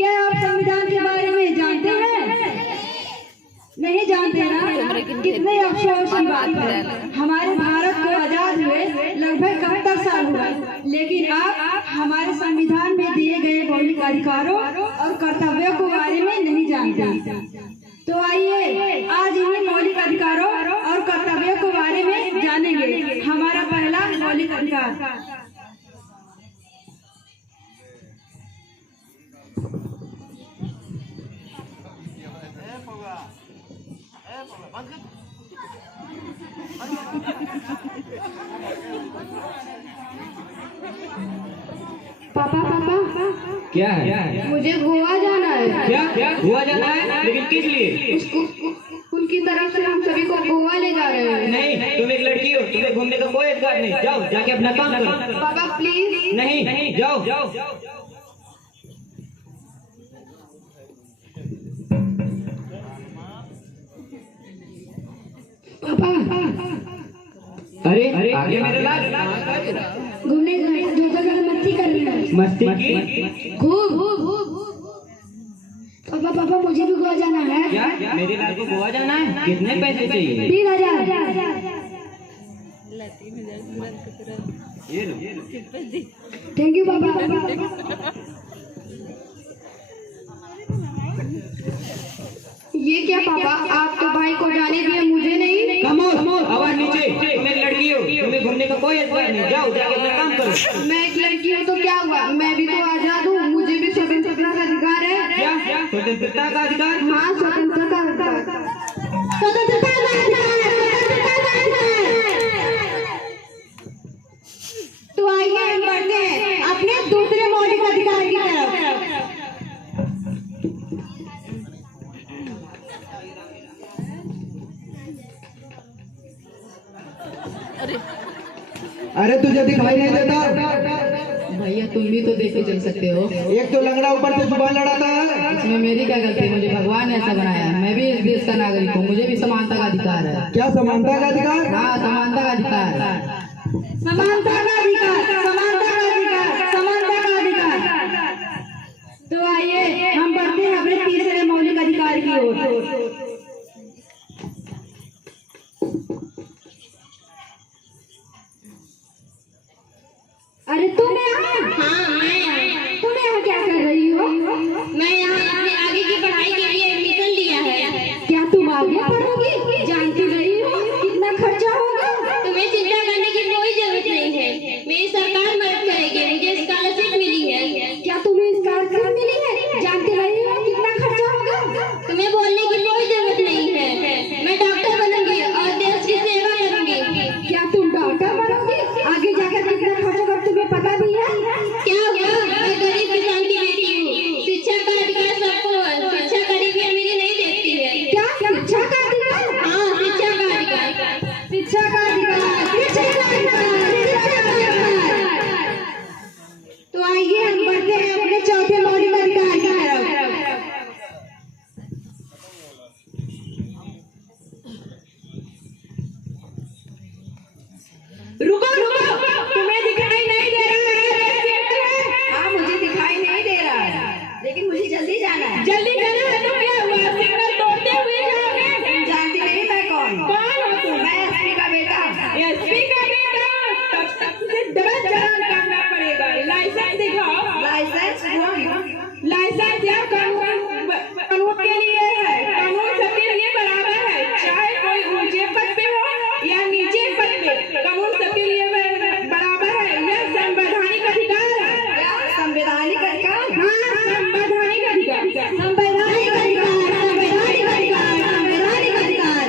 क्या आप संविधान के बारे में जानते हैं? नहीं जानते ना? कितने अफसोस की बात है। हमारे भारत को आजाद हुए लगभग 71 साल हुआ, लेकिन आप हमारे संविधान में दिए गए मौलिक अधिकारों और कर्तव्यों के बारे में नहीं जानते। तो आइए आज इन्हीं मौलिक अधिकारों और कर्तव्यों के बारे में जानेंगे। हमारा पहला मौलिक अधिकार, पापा क्या है? मुझे गोवा जाना है। क्या गोवा जाना है? लेकिन किस लिए? उनकी तरफ से हम सभी को गोवा ले जा रहे हैं। नहीं, तुम एक लड़की हो, तुम्हें घूमने का कोई अधिकार नहीं। जाओ जाके अपना काम करो। पापा प्लीज। नहीं, जाओ। अरे आगे मेरे लाल घूमने दो जगह मस्ती कर रहे हैं। मस्ती की खूब। पापा मुझे भी गोवा जाना है। क्या मेरे लाल को गोवा जाना है? कितने पैसे चाहिए? 20,000। ये लो। थैंक यू पापा। ये क्या पापा, आप तो भाई को जाने दिए, मुझे नहीं। कमोर आवाज नीचे। तुम एक लड़की हो, तुम्हें घूमने का कोई अधिकार नहीं। जाओ जाके अपना काम करो। मैं एक लड़की हूँ तो क्या हुआ, मैं भी तो आजाद हूँ, मुझे भी स्वतंत्रता का अधिकार है। क्या स्वतंत्रता का अधिकार? हाँ, स्वतंत्रता का अधिकार। स्वतंत्रता का अधिकार। तो आइए हम बढ़ते हैं अपने दूसरे मौलिक अधिकार की तरफ। अरे तुझे दिखाई नहीं देता? भैया तुम भी तो देख के चल सकते हो। एक तो लंगड़ा ऊपर से जुबान लड़ाता है। इसमें मेरी क्या गलती? मुझे भगवान ने ऐसा बनाया है। मैं भी इस देश का नागरिक हूँ, मुझे भी समानता का अधिकार है। क्या समानता का अधिकार? हाँ, समानता का अधिकार। समानता का अधिकार, समानता का अधिकार, समानता का अधिकार। तो आइए हम बढ़ते हैं अपने तीसरे मौलिक अधिकार की ओर। अरे तुम यहाँ? हाँ मैं यहाँ। तुम यहाँ क्या कर रही हो? मैं यहाँ अपने आगे की पढ़ाई के लिए एडमिशन लिया है। क्या तुम आगे पढ़ोगी? जानती रही हो कितना खर्चा होगा? तुम्हें चिंता करने की कोई जरूरत नहीं है, मेरी सरकार मदद करेगी। मुझे स्कॉलरशिप मिली है। क्या तुम्हें स्कॉलरशिप मिली है? जानती रही हो कितना खर्चा होगा? तुम्हें बोलने की कोई जरूरत नहीं है। मैं डॉक्टर बनूंगी और देश की सेवा करूंगी। क्या तुम डॉक्टर बनोगी? आगे जाकर कितना खर्च होगा तुम्हें पता भी है? क्या हुआ? मैं गरीब किसान की बेटी हूँ। शिक्षा का अधिकार सबको है। शिक्षा गरीबी अमीरी नहीं देखती है। क्या शिक्षा का अधिकार? हाँ, शिक्षा का अधिकार। शिक्षा का अधिकार, शिक्षा का अधिकार, शिक्षा का अधिकार। तो आइए हम बढ़ते हैं अपने चौथे मौलिक अधिकार की तरफ। रुको, तुम्हें दिखाई नहीं दे रहा है? हाँ, मुझे दिखाई नहीं दे रहा है, लेकिन मुझे जल्दी जाना है। जल्दी जाना है तो क्या हुआ? सिग्नल तोड़ते हुए जाओगे? जानती नहीं मैं कौन हो तुम? मैं एसपी का बेटा। एसपी का बेटा? तब तक तुझे डबल चालान करना पड़ेगा। लाइसेंस दिखाओ। लाइसेंस या कानून के लिए है। कानून सबके लिए बराबर है, चाहे कोई ऊंचे पद पे हो या नीचे पद पे। कानून सबके लिए बराबर है। यह संवैधानिक अधिकार है। संवैधानिक अधिकार? हाँ, संवैधानिक अधिकार, संवैधानिक अधिकार, संवैधानिक अधिकार, संवैधानिक अधिकार।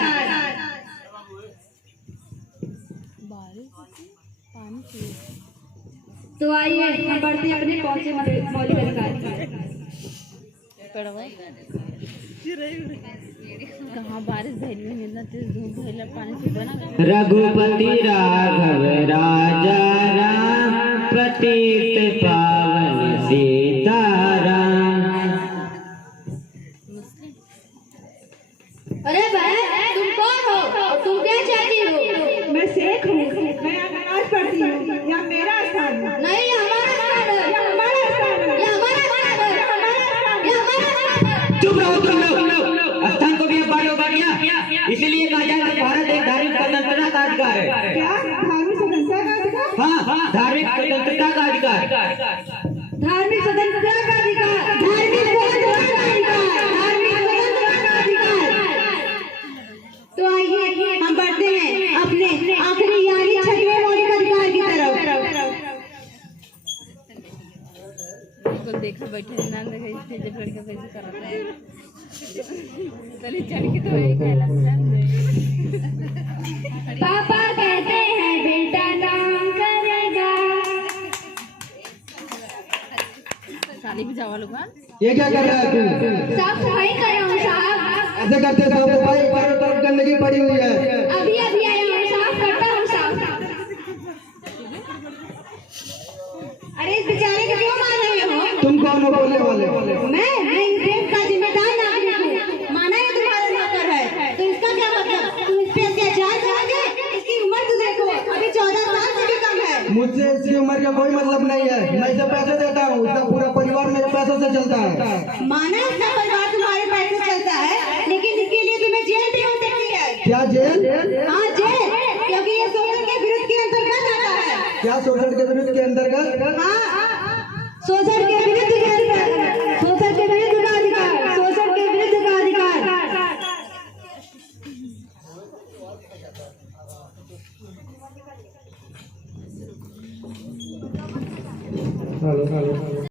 तो आइए हम बढ़ते हैं अपने कौन से मौलिक अधिकार की। कहाँ बारिश भइल में इतना तेज धूप भइल, पानी से बना। रघुपति राघव राजा राम, पतित पावन सीताराम। अरे भाई, तुम कौन हो और तुम क्या चाहती हो? मैं शेख हूँ, मैं नमाज पढ़ती हूँ। यह मेरा स्थान है। नहीं, हमारा स्थान है। यह हमारा स्थान है। ये हमारा स्थान है। रहो तुम लोग? स्थान को भी अब बांट गया, इसीलिए कहा जाए कि भारत एक धार्मिक स्वतंत्रता का अधिकार है। क्या धार्मिक स्वतंत्रता का अधिकार? हाँ, धार्मिक स्वतंत्रता का अधिकार। धार्मिक स्वतंत्रता का अधिकार, धार्मिक स्वतंत्रता का अधिकार, धार्मिक स्वतंत्रता का अधिकार। तो आइए हम बढ़ते हैं अपने आखिरी यानी छठवें मौलिक अधिकार की तरफ। बिल्कुल देखा बैठे ना देखा इससे जब लड़का कैसे कर रहा है चले चढ़ के तो वही कहला पापा कहते हैं बेटा काम करेगा। शादी में जावा लोग। ये क्या कर रहा है तू? साफ सफाई कर रहा हूँ साहब। ऐसे करते साफ सफाई, चारों तरफ गंदगी पड़ी हुई है। अभी अभी आया हूँ, साफ करता हूँ साफ। अरे इस बेचारे को क्यों मार रहे हो? तुम कौन हो बोलने वाले? मैं इस देश का जिम्मेदार नागरिक हूँ। माना ये तुम्हारा नौकर है, तो इसका क्या मतलब? तुम इस पे अत्याचार करोगे? इसकी उम्र तो देखो, अभी 14 साल से भी कम है। मुझसे इसकी उम्र का कोई मतलब नहीं है। मैं इसे पैसे देता हूँ, इसका पूरा परिवार मेरे पैसों से चलता है। माना इसका परिवार तुम्हारे पैसे चलता है, लेकिन इसके लिए तुम्हें जेल भी हो सकती है। क्या जेल? हाँ जेल, क्योंकि ये शोषण के विरुद्ध के अंतर्गत आता है। क्या शोषण के विरुद्ध के अंतर्गत? हाँ, शोषण के विरुद्ध के अंतर्गत, शोषण के विरुद्ध